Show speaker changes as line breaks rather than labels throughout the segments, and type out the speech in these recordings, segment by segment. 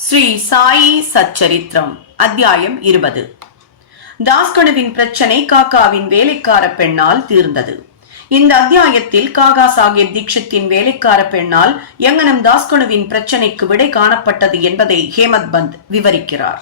ஸ்ரீ சாயி சச்சரித்திரம் அத்தியாயம் இருபது. தாஸ்கனுவின் பிரச்சனை காக்காவின் வேலைக்கார பெண்ணால் தீர்ந்தது. இந்த அத்தியாயத்தில் காகா சாஹேப் தீக்ஷித்தின் வேலைக்கார பெண்ணால் எங்கனம் தாஸ்கனுவின் பிரச்சனைக்கு விடை காணப்பட்டது என்பதை ஹேமத் பந்த் விவரிக்கிறார்.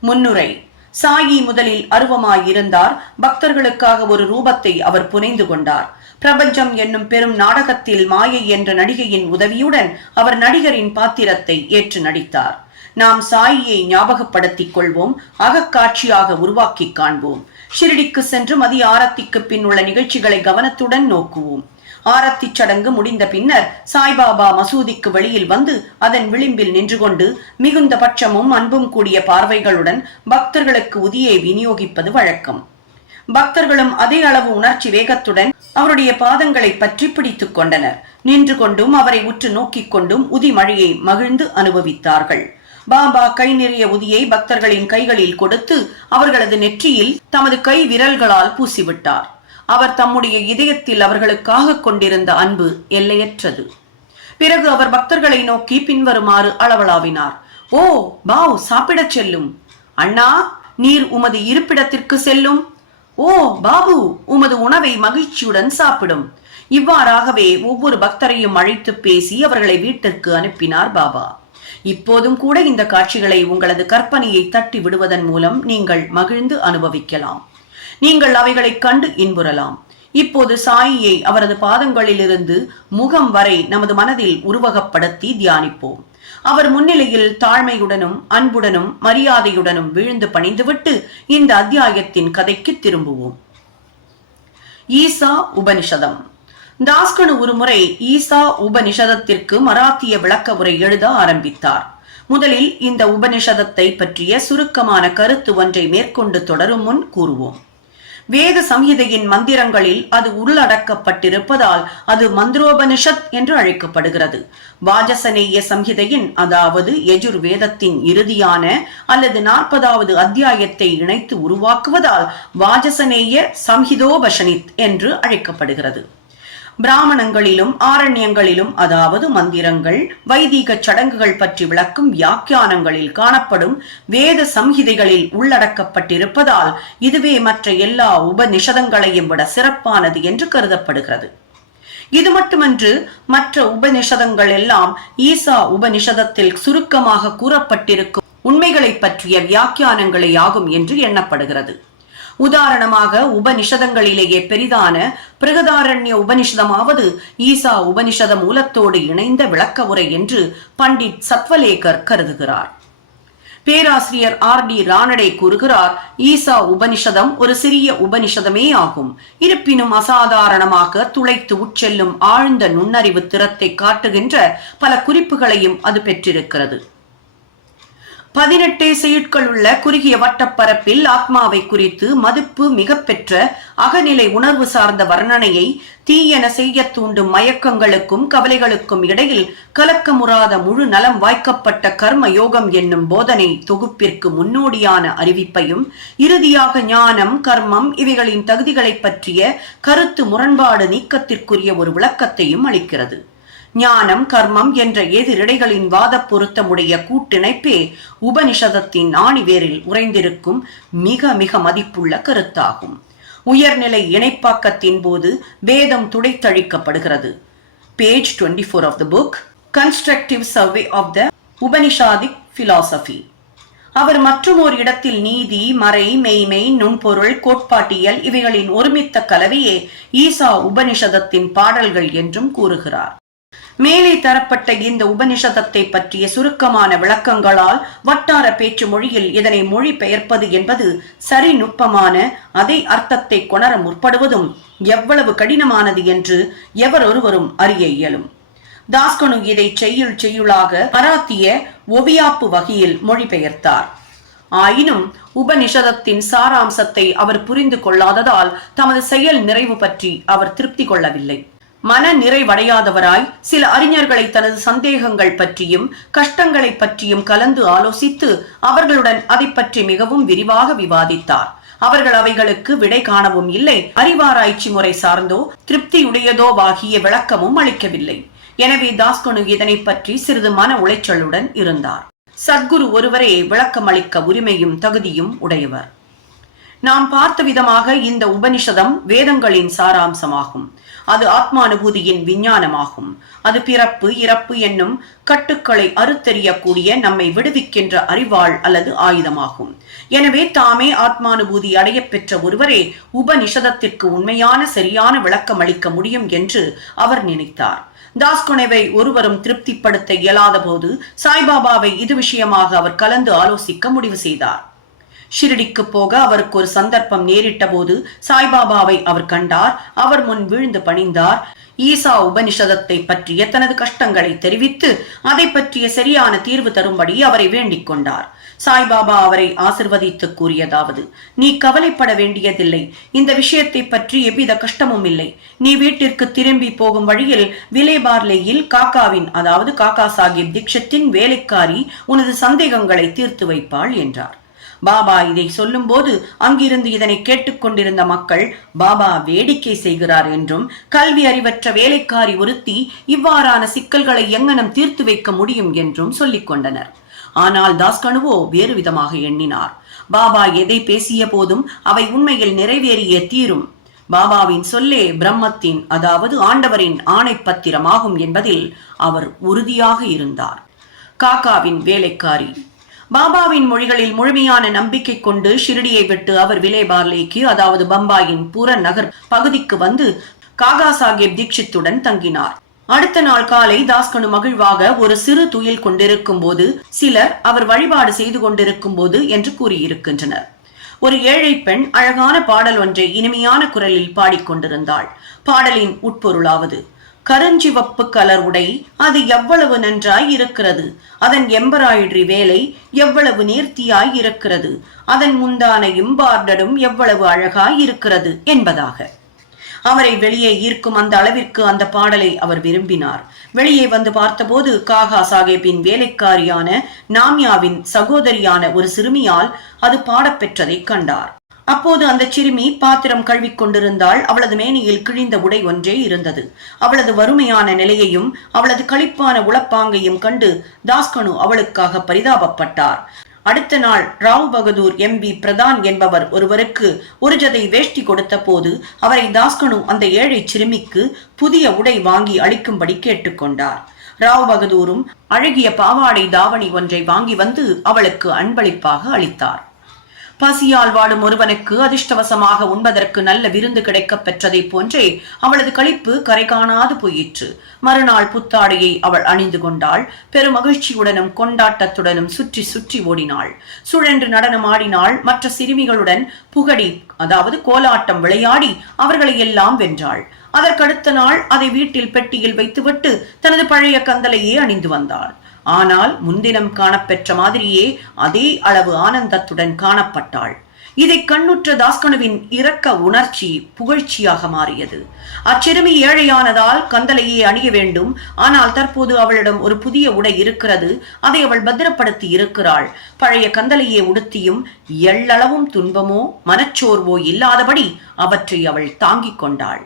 முன்னுரை சாயி முதலில் அருவமாயிருந்தார் பக்தர்களுக்காக ஒரு ரூபத்தை அவர் புனைந்து கொண்டார். பிரபஞ்சம் என்னும் பெரும் நாடகத்தில் மாயை என்ற நடிகையின் உதவியுடன் அவர் நடிகரின் பாத்திரத்தை ஏற்று நடித்தார். நாம் சாயியை ஞாபகப்படுத்திக் கொள்வோம் அகக்காட்சியாக உருவாக்கி காண்போம். ஷிரடிக்கு சென்று மதிய ஆரத்திக்கு பின் உள்ள நிகழ்ச்சிகளை கவனத்துடன் நோக்குவோம். ஆரத்தி சடங்கு முடிந்த பின்னர் சாய்பாபா மசூதிக்கு வெளியில் வந்து அதன் விளிம்பில் நின்று கொண்டு மிகுந்த பட்சமும் அன்பும் கூடிய பார்வைகளுடன் பக்தர்களுக்கு உதியை விநியோகிப்பது வழக்கம். பக்தர்களும் அதே அளவு உணர்ச்சி வேகத்துடன் அவருடைய பாதங்களை பற்றி பிடித்துக் கொண்டனர். நின்று கொண்டும் அவரை உற்று நோக்கிக் கொண்டும் உதி மழையை மகிழ்ந்து அனுபவித்தார்கள். பாபா கை நிறைய உதியை பக்தர்களின் கைகளில் கொடுத்து அவர்களது நெற்றியில் தமது கை விரல்களால் பூசிவிட்டார். அவர் தம்முடைய இதயத்தில் அவர்களுக்காக கொண்டிருந்த அன்பு எல்லையற்றது. பிறகு அவர் பக்தர்களை நோக்கி பின்வருமாறு அளவலாவினார். ஓ பாவ் சாப்பிடச் செல்லும். அண்ணா நீர் உமது இருப்பிடத்திற்கு செல்லும். ஓ பாபு உமது உணவை மகிழ்ச்சியுடன் சாப்பிடும். இவ்வாறாகவே ஒவ்வொரு பக்தரையும் அழைத்து பேசி அவர்களை வீட்டிற்கு அனுப்பினார் பாபா. இப்போதும் கூட இந்த காட்சிகளை உங்களது கற்பனையை தட்டி விடுவதன் மூலம் நீங்கள் மகிழ்ந்து அனுபவிக்கலாம். நீங்கள் அவைகளைக் கண்டு இன்புறலாம். இப்போது சாயியை அவரது பாதங்களிலிருந்து முகம் வரை நமது மனதில் உருவகப்படுத்தி தியானிப்போம். அவர் முன்னிலையில் தாழ்மையுடனும் அன்புடனும் மரியாதையுடனும் விழுந்து பணிந்துவிட்டு இந்த அத்தியாயத்தின் கதைக்கு திரும்புவோம். ஈசா உபனிஷதம். தாஸ்கனு ஒருமுறை ஈசா உபனிஷதத்திற்கு மராத்திய விளக்க உரை எழுத ஆரம்பித்தார். முதலில் இந்த உபனிஷதத்தை பற்றிய சுருக்கமான கருத்து ஒன்றை மேற்கொண்டு தொடரும் முன் கூறுவோம். வேத சம்ஹிதையின் மந்திரங்களில் அது உள்ளடக்கப்பட்டிருப்பதால் அது மந்திரோபனிஷத் என்று அழைக்கப்படுகிறது. வாஜசனேய சம்ஹிதையின் அதாவது எஜுர் வேதத்தின் இறுதியான அல்லது நாற்பதாவது அத்தியாயத்தை இணைத்து உருவாக்குவதால் வாஜசனேய சம்ஹிதோபஷனித் என்று அழைக்கப்படுகிறது. பிராமணங்களிலும் ஆரண்யங்களிலும் அதாவது மந்திரங்கள் வைதீக சடங்குகள் பற்றி விளக்கும் வியாக்கியானங்களில் காணப்படும் வேத சம்ஹிதைகளில் உள்ளடக்கப்பட்டிருப்பதால் இதுவே மற்ற எல்லா உபநிஷதங்களையும் விட சிறப்பானது என்று கருதப்படுகிறது. இது மட்டுமன்று மற்ற உபநிஷதங்கள் எல்லாம் ஈசா உபநிஷதத்தில் சுருக்கமாக கூறப்பட்டிருக்கும் உண்மைகளை பற்றிய வியாக்கியானங்களே ஆகும் என்று எண்ணப்படுகிறது. உதாரணமாக உபனிஷதங்களிலேயே பெரிதான பிரகதாரண்ய உபனிஷதமாவது ஈசா உபனிஷத மூலத்தோடு இணைந்த விளக்க உரை என்று பண்டிட் சத்வலேகர் கருதுகிறார். பேராசிரியர் ஆர் டி ரானடே கூறுகிறார் ஈசா உபனிஷதம் ஒரு சிறிய உபனிஷதமே ஆகும். இருப்பினும் அசாதாரணமாக துளைத்து உட்செல்லும் ஆழ்ந்த நுண்ணறிவு திறத்தை காட்டுகின்ற பல குறிப்புகளையும் அது பெற்றிருக்கிறது. பதினெட்டே செய்யுட்கள் உள்ள குறுகிய வட்டப்பரப்பில் ஆத்மாவை குறித்து மதிப்பு மிக பெற்ற அகநிலை உணர்வு சார்ந்த வர்ணனையை தீயென செய்ய தூண்டும் மயக்கங்களுக்கும் கவலைகளுக்கும் இடையில் கலக்கமுறாத முழு நலம் வாய்க்கப்பட்ட கர்ம யோகம் என்னும் போதனை தொகுப்பிற்கு முன்னோடியான அறிவிப்பையும் இறுதியாக ஞானம் கர்மம் இவைகளின் தகுதிகளை பற்றிய கருத்து முரண்பாடு நீக்கத்திற்குரிய ஒரு விளக்கத்தையும் அளிக்கிறது. ஞானம் கர்மம் என்ற எதிரிடைகளின் வாத பொருத்தமுடைய கூட்டிணைப்பே உபனிஷதத்தின் ஆணிவேரில் உறைந்திருக்கும் மிக மிக மதிப்புள்ள கருத்தாகும். உயர்நிலை இணைப்பாக்கத்தின் போது வேதம் துடைத்தழிக்கப்படுகிறது. Page twenty four of the book constructive survey of the Upanishadic philosophy அவர் மற்றும் ஒரு இடத்தில் நீதி மறை மெய்மை நுண்பொருள் கோட்பாட்டியல் இவைகளின் ஒருமித்த கலவையே ஈசா உபனிஷதத்தின் பாடல்கள் என்றும் கூறுகிறார். மேலே தரப்பட்ட இந்த உபனிஷதத்தை பற்றிய சுருக்கமான விளக்கங்களால் வட்டார பேச்சு மொழியில் இதனை மொழி பெயர்ப்பது என்பது சரி நுட்பமான அதே அர்த்தத்தை கொணர முற்படுவதும் எவ்வளவு கடினமானது என்று எவர் ஒருவரும் அறிய இயலும். தாஸ்கனு இதை செய்யுள் செய்யுளாக மராத்திய ஒவியாப்பு வகையில் மொழிபெயர்த்தார். ஆயினும் உபனிஷதத்தின் சாராம்சத்தை அவர் புரிந்து கொள்ளாததால் தமது செயல் நிறைவு பற்றி அவர் திருப்தி கொள்ளவில்லை. மன நிறைவடையாதவராய் சில அறிஞர்களை தனது சந்தேகங்கள் பற்றியும் கஷ்டங்களை பற்றியும் கலந்து ஆலோசித்து அவர்களுடன் அதை பற்றி மிகவும் விரிவாக விவாதித்தார். அவர்கள் அவைகளுக்கு விடை காணவும் இல்லை அறிவாராய்ச்சி முறை சார்ந்தோ திருப்தியுடையதோவாகிய விளக்கமும் அளிக்கவில்லை. எனவே தாஸ்கனு இதனை பற்றி சிறிது மன உளைச்சலுடன் இருந்தார். சத்குரு ஒருவரே விளக்கம் அளிக்க உரிமையும் தகுதியும் உடையவர். நாம் பார்த்த விதமாக இந்த உபனிஷதம் வேதங்களின் சாராம்சமாகும். அது ஆத்மானுபூதியின் விஞ்ஞானமாகும். அது பிறப்பு இறப்பு என்னும் கட்டுக்களை அறுத்தெறியக்கூடிய நம்மை விடுவிக்கின்ற அறிவாள் அல்லது ஆயுதமாகும். எனவே தாமே ஆத்மானுபூதி அடைய பெற்ற ஒருவரே உபநிஷதத்திற்கு உண்மையான சரியான விளக்கம் அளிக்க முடியும் என்று அவர் நினைத்தார். தாஸ்குணவை ஒருவரும் திருப்திப்படுத்த இயலாத போது சாய்பாபாவை இது விஷயமாக அவர் கலந்து ஆலோசிக்க முடிவு செய்தார். ஷிரடிக்கு போக அவருக்கு ஒரு சந்தர்ப்பம் நேரிட்ட போது சாய்பாபாவை அவர் கண்டார். அவர் முன் விழுந்து பணிந்தார். ஈசா உபனிஷதத்தை பற்றிய தனது கஷ்டங்களை தெரிவித்து அதை பற்றிய சரியான தீர்வு தரும்படி அவரை வேண்டிக் கொண்டார். சாய்பாபா அவரை ஆசிர்வதித்து கூறியதாவது நீ கவலைப்பட வேண்டியதில்லை. இந்த விஷயத்தை பற்றி எவ்வித கஷ்டமும் இல்லை. நீ வீட்டிற்கு திரும்பி போகும் வழியில் விலேபார்லேயில் காக்காவின் அதாவது காக்கா சாஹிப் தீட்சத்தின் வேலைக்காரி உனது சந்தேகங்களை தீர்த்து வைப்பாள் என்றார். பாபா இதை சொல்லும்போது அங்கிருந்து இதனை கேட்டுக்கொண்டிருந்த மக்கள் பாபா வேடிக்கை செய்கிறார் என்றும் கல்வி அறிவற்ற வேலைக்காரி ஒருத்தி இவ்வாறான சிக்கல்களை எங்கனம் தீர்த்து வைக்க முடியும் என்றும் சொல்லிக் கொண்டனர். ஆனால் தாஸ்கனுவோ வேறு விதமாக எண்ணினார். பாபா எதை பேசிய போதும் அவை உண்மையில் நிறைவேறிய தீரும். பாபாவின் சொல்லே பிரம்மத்தின் அதாவது ஆண்டவரின் ஆணை பத்திரமாகும் என்பதில் அவர் உறுதியாக இருந்தார். காக்காவின் வேலைக்காரி பாபாவின் மொழிகளில் முழுமையான நம்பிக்கை கொண்டு ஷிரடியை விட்டு அவர் விலேபார்லேக்கு அதாவது பம்பாயின் புற நகர் பகுதிக்கு வந்து காகா சாஹேப் தீட்சித்துடன் தங்கினார். அடுத்த நாள் காலை தாஸ்கனு மகிழ்வாக ஒரு சிறு துயில் கொண்டிருக்கும் போது சிலர் அவர் வழிபாடு செய்து கொண்டிருக்கும் போது என்று கூறியிருக்கின்றனர். ஒரு ஏழை பெண் அழகான பாடல் ஒன்றை இனிமையான குரலில் பாடிக்கொண்டிருந்தாள். பாடலின் உட்பொருளாவது கருஞ்சிவப்பு கலர் உடை அது எவ்வளவு நன்றாய் இருக்கிறது? அதன் எம்பராய்டரி வேலை எவ்வளவு நேர்த்தியாய் இருக்கிறது? அதன் முந்தானையும் பார்டரும் எவ்வளவு அழகாய் இருக்கிறது என்பதாக. அவரை வெளியே ஈர்க்கும் அந்த அளவிற்கு அந்த பாடலை அவர் விரும்பினார். வெளியே வந்து பார்த்தபோது காகா சாஹேப்பின் வேலைக்காரியான நாமியாவின் சகோதரியான ஒரு சிறுமியால் அது பாடப்பெற்றதை கண்டார். அப்போது அந்த சிறுமி பாத்திரம் கழுவிக் கொண்டிருந்தால் அவளது மேனியில் கிழிந்த உடை ஒன்றே இருந்தது. அவளது வறுமையான நிலையையும் அவளது களிப்பான உளப்பாங்கையும் கண்டு தாஸ்கனு அவளுக்காக பரிதாபப்பட்டார். அடுத்த நாள் ராவ் பகதூர் எம். பி. பிரதான் என்பவர் ஒருவருக்கு ஒரு ஜதை வேஷ்டி கொடுத்த போது அவரை தாஸ்கனு அந்த ஏழை சிறுமிக்கு புதிய உடை வாங்கி அளிக்கும்படி கேட்டுக்கொண்டார் ராவ் பகதூரும் அழகிய பாவாடை தாவணி ஒன்றை வாங்கி வந்து அவளுக்கு அன்பளிப்பாக அளித்தார். பசியால் வாடும் ஒருவனுக்கு அதிர்ஷ்டவசமாக உண்பதற்கு நல்ல விருந்து கிடைக்கப் பெற்றதைப் போன்றே அவளது களிப்பு கரை காணாது போயிற்று. மறுநாள் புத்தாடையை அவள் அணிந்து கொண்டாள். பெருமகிழ்ச்சியுடனும் கொண்டாட்டத்துடனும் சுற்றி சுற்றி ஓடினாள். சுழன்று நடனம் ஆடினாள். மற்ற சிறுமிகளுடன் புகடி அதாவது கோலாட்டம் விளையாடி அவர்களை எல்லாம் வென்றாள். அதற்கடுத்த நாள் அதை வீட்டில் பெட்டியில் வைத்துவிட்டு தனது பழைய கந்தலையே அணிந்து வந்தாள். ஆனால் முன்தினம் காணப்பெற்ற மாதிரியே அதே அளவு ஆனந்தத்துடன் காணப்பட்டாள். இதை கண்ணுற்ற தாஸ்கனுவின் இரக்க உணர்ச்சி புகழ்ச்சியாக மாறியது. அச்சிறுமி ஏழையானதால் கந்தலையே அணிய வேண்டும். ஆனால் தற்போது அவளிடம் ஒரு புதிய உடை இருக்கிறது. அதை அவள் பத்திரப்படுத்தி இருக்கிறாள். பழைய கந்தலையே உடுத்தியும் எள்ளளவும் துன்பமோ மனச்சோர்வோ இல்லாதபடி அவற்றை அவள் தாங்கிக் கொண்டாள்.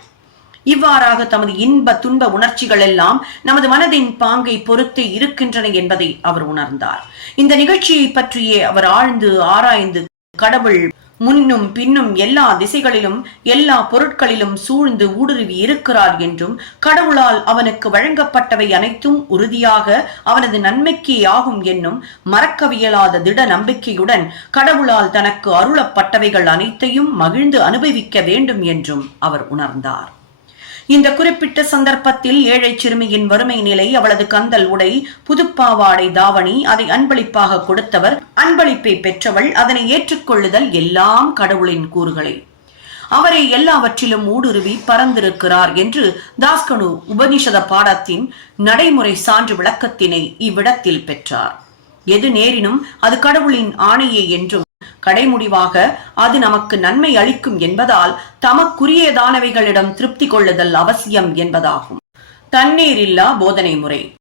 இவ்வாறாக தமது இன்ப துன்ப உணர்ச்சிகள் எல்லாம் நமது மனதின் பாங்கை பொறுத்து இருக்கின்றன என்பதை அவர் உணர்ந்தார். இந்த நிகழ்ச்சியை பற்றியே அவர் ஆழ்ந்து ஆராய்ந்து கடவுள் முன்னும் பின்னும் எல்லா திசைகளிலும் எல்லா பொருட்களிலும் சூழ்ந்து ஊடுருவி இருக்கிறார் என்றும் கடவுளால் அவனுக்கு வழங்கப்பட்டவை அனைத்தும் உறுதியாக அவனது நன்மைக்கே ஆகும் என்னும் மறக்கவியலாத திட நம்பிக்கையுடன் கடவுளால் தனக்கு அருளப்பட்டவைகள் அனைத்தையும் மகிழ்ந்து அனுபவிக்க வேண்டும் என்றும் அவர் உணர்ந்தார். இந்த குறிப்பிட்ட சந்தர்ப்பத்தில் ஏழை சிறுமியின் வறுமை நிலை அவளது கந்தல் உடை புதுப்பாவாடை தாவணி அதை அன்பளிப்பாக கொடுத்தவர் அன்பளிப்பை பெற்றவள் அதனை ஏற்றுக்கொள்ளுதல் எல்லாம் கடவுளின் கூறுகளே. அவரை எல்லாவற்றிலும் ஊடுருவி பறந்திருக்கிறார் என்று தாஸ்கனு உபனிஷத பாடத்தின் நடைமுறை சான்று விளக்கத்தினை இவ்விடத்தில் பெற்றார். எது நேரினும் அது கடவுளின் ஆணையே என்றும் கடைமுடிவாக அது நமக்கு நன்மை அளிக்கும் என்பதால் தமக்குரியதானவைகளிடம் திருப்தி கொள்ளுதல் அவசியம் என்பதாகும். தண்ணீரில்லா போதனை முறை.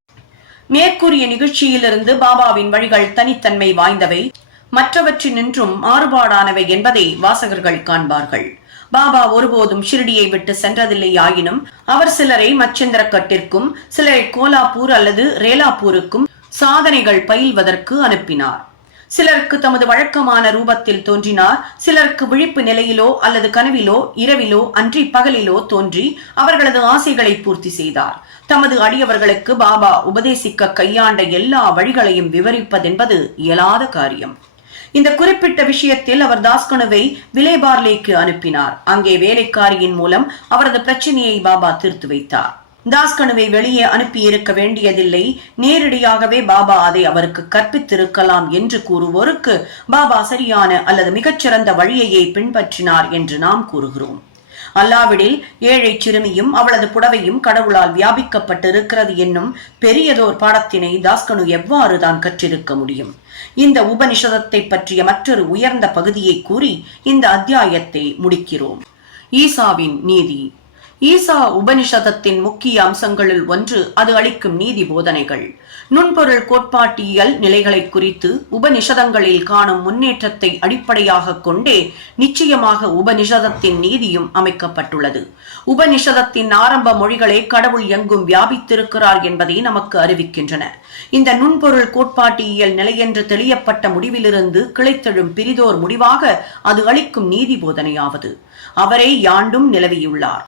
மேற்கூறிய நிகழ்ச்சியிலிருந்து பாபாவின் வழிகள் தனித்தன்மை வாய்ந்தவை. மற்றவற்றினின்றும் மாறுபாடானவை என்பதை வாசகர்கள் காண்பார்கள். பாபா ஒருபோதும் ஷிரடியை விட்டு சென்றதில்லை ஆயினும் அவர் சிலரை மச்சந்திரக்கட்டிற்கும் சிலரை கோலாப்பூர் அல்லது ரேலாப்பூருக்கும் சாதனைகள் பயில்வதற்கு அனுப்பினார். சிலருக்கு தமது வழக்கமான ரூபத்தில் தோன்றினார் சிலருக்கு விழிப்பு நிலையிலோ அல்லது கனவிலோ இரவிலோ அன்றி பகலிலோ தோன்றி அவர்களது ஆசைகளை பூர்த்தி செய்தார். தமது அடியவர்களுக்கு பாபா உபதேசிக்க கையாண்ட எல்லா வழிகளையும் விவரிப்பதென்பது இயலாத காரியம். இந்த குறிப்பிட்ட விஷயத்தில் அவர் தாஸ்கனுவை விலேபார்லேக்கு அனுப்பினார். அங்கே வேலைக்காரியின் மூலம் அவரது பிரச்சனையை பாபா தீர்த்து வைத்தார். தாஸ்கனுவை வெளியே அனுப்பியிருக்க வேண்டியதில்லை. நேரடியாகவே பாபா அதை அவருக்கு கற்பித்திருக்கலாம் என்று கூறுவோருக்கு பாபா சரியான அல்லது மிகச்சிறந்த வழியையே பின்பற்றினார் என்று நாம் கூறுகிறோம். அல்லாவிடில் ஏழை சிறுமியும் அவளது புடவையும் கடவுளால் வியாபிக்கப்பட்டிருக்கிறது என்னும் பெரியதோர் பாடத்தினை தாஸ்கனு எவ்வாறு தான் கற்றிருக்க முடியும்? இந்த உபனிஷதத்தை பற்றிய மற்றொரு உயர்ந்த பகுதியை கூறி இந்த அத்தியாயத்தை முடிக்கிறோம். ஈசாவின் நீதி. ஈசா உபனிஷதத்தின் முக்கிய அம்சங்களில் ஒன்று அது அளிக்கும் நீதி போதனைகள். நுண்பொருள் கோட்பாட்டியல் நிலைகளை குறித்து உபனிஷதங்களில் காணும் முன்னேற்றத்தை அடிப்படையாக கொண்டே நிச்சயமாக உபனிஷதத்தின் நீதியும் அமைக்கப்பட்டுள்ளது. உபனிஷதத்தின் ஆரம்ப மொழிகளை கடவுள் எங்கும் வியாபித்திருக்கிறார் என்பதை நமக்கு அறிவிக்கின்றன. இந்த நுண்பொருள் கோட்பாட்டியல் நிலையென்று தெளியப்பட்ட முடிவிலிருந்து கிளைத்தெழும் பிரிதோர் முடிவாக அது அளிக்கும் நீதி போதனையாவது. அவரே யாண்டும் நிலவியுள்ளார்.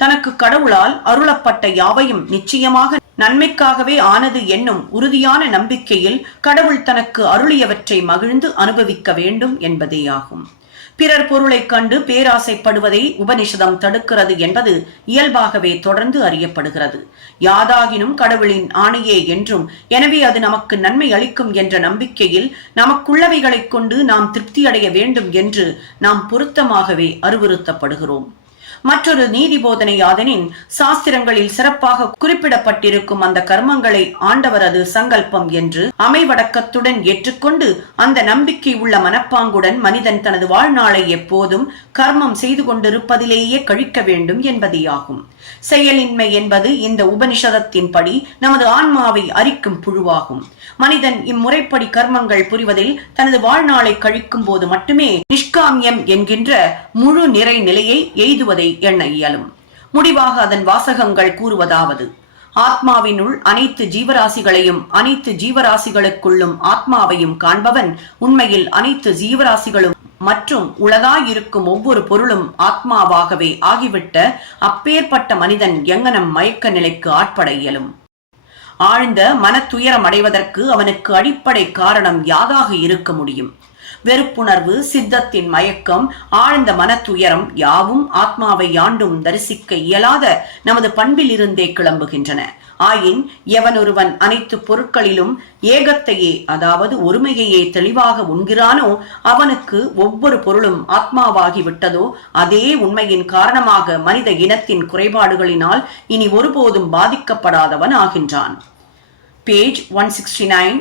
தனக்கு கடவுளால் அருளப்பட்ட யாவையும் நிச்சயமாக நன்மைக்காகவே ஆனது என்னும் உறுதியான நம்பிக்கையில் கடவுள் தனக்கு அருளியவற்றை மகிழ்ந்து அனுபவிக்க வேண்டும் என்பதேயாகும். பிறர் பொருளைக் கண்டு பேராசைப்படுவதை உபனிஷதம் தடுக்கிறது என்பது இயல்பாகவே தொடர்ந்து அறியப்படுகிறது. யாதாகினும் கடவுளின் ஆணையே என்றும் எனவே அது நமக்கு நன்மை அளிக்கும் என்ற நம்பிக்கையில் நமக்குள்ளவைகளைக் கொண்டு நாம் திருப்தியடைய வேண்டும் என்று நாம் பொருத்தமாகவே அறிவுறுத்தப்படுகிறோம். மற்றொரு நீதி போதனை சாஸ்திரங்களில் சிறப்பாக குறிப்பிடப்பட்டிருக்கும் அந்த கர்மங்களை ஆண்டவரது சங்கல்பம் என்று அமைவடக்கத்துடன் ஏற்றுக்கொண்டு அந்த நம்பிக்கை உள்ள மனப்பாங்குடன் மனிதன் தனது வாழ்நாளை எப்போதும் கர்மம் செய்து கொண்டிருப்பதிலேயே கழிக்க வேண்டும் என்பதேயாகும். செயலின்மை என்பது இந்த உபனிஷதத்தின் படி நமது ஆன்மாவை அரிக்கும் புழுவாகும். மனிதன் இம்முறைப்படி கர்மங்கள் புரிவதில் தனது வாழ்நாளை கழிக்கும் போது மட்டுமே நிஷ்காமியம் என்கின்ற முழு நிறை நிலையை எய்துவதை எண்ண இயலும். முடிவாக அதன் வாசகங்கள் கூறுவதாவது ஆத்மாவினுள் அனைத்து ஜீவராசிகளையும் அனைத்து ஜீவராசிகளுக்குள்ளும் ஆத்மாவையும் காண்பவன் உண்மையில் அனைத்து ஜீவராசிகளும் மற்றும் உளதாயிருக்கும் ஒவ்வொரு பொருளும் ஆத்மாவாகவே ஆகிவிட்ட அப்பேற்பட்ட மனிதன் எங்கனம் மயக்க நிலைக்கு ஆட்பட இயலும். ஆழ்ந்த மனத்துயரம் அடைவதற்கு அவனுக்கு அடிப்படை காரணம் யாதாக இருக்க முடியும்? வெறுப்புணர்வு சித்தத்தின் மயக்கம் ஆழ்ந்த மனத்துயரம் யாவும் ஆத்மாவை ஆண்டும் தரிசிக்க இயலாத நமது பண்பில் இருந்தே கிளம்புகின்றன. ஆயின் எவனொருவன் அனைத்து பொருட்களிலும் ஏகத்தையே அதாவது ஒருமையையே தெளிவாக உண்கிறானோ அவனுக்கு ஒவ்வொரு பொருளும் ஆத்மாவாகி விட்டதோ அதே உண்மையின் காரணமாக மனித இனத்தின் குறைபாடுகளினால் இனி ஒருபோதும் பாதிக்கப்படாதவன் ஆகின்றான் page one sixty nine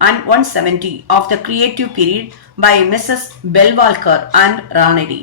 and 170 of the creative period by Mrs. Belwalkar and Ranedi.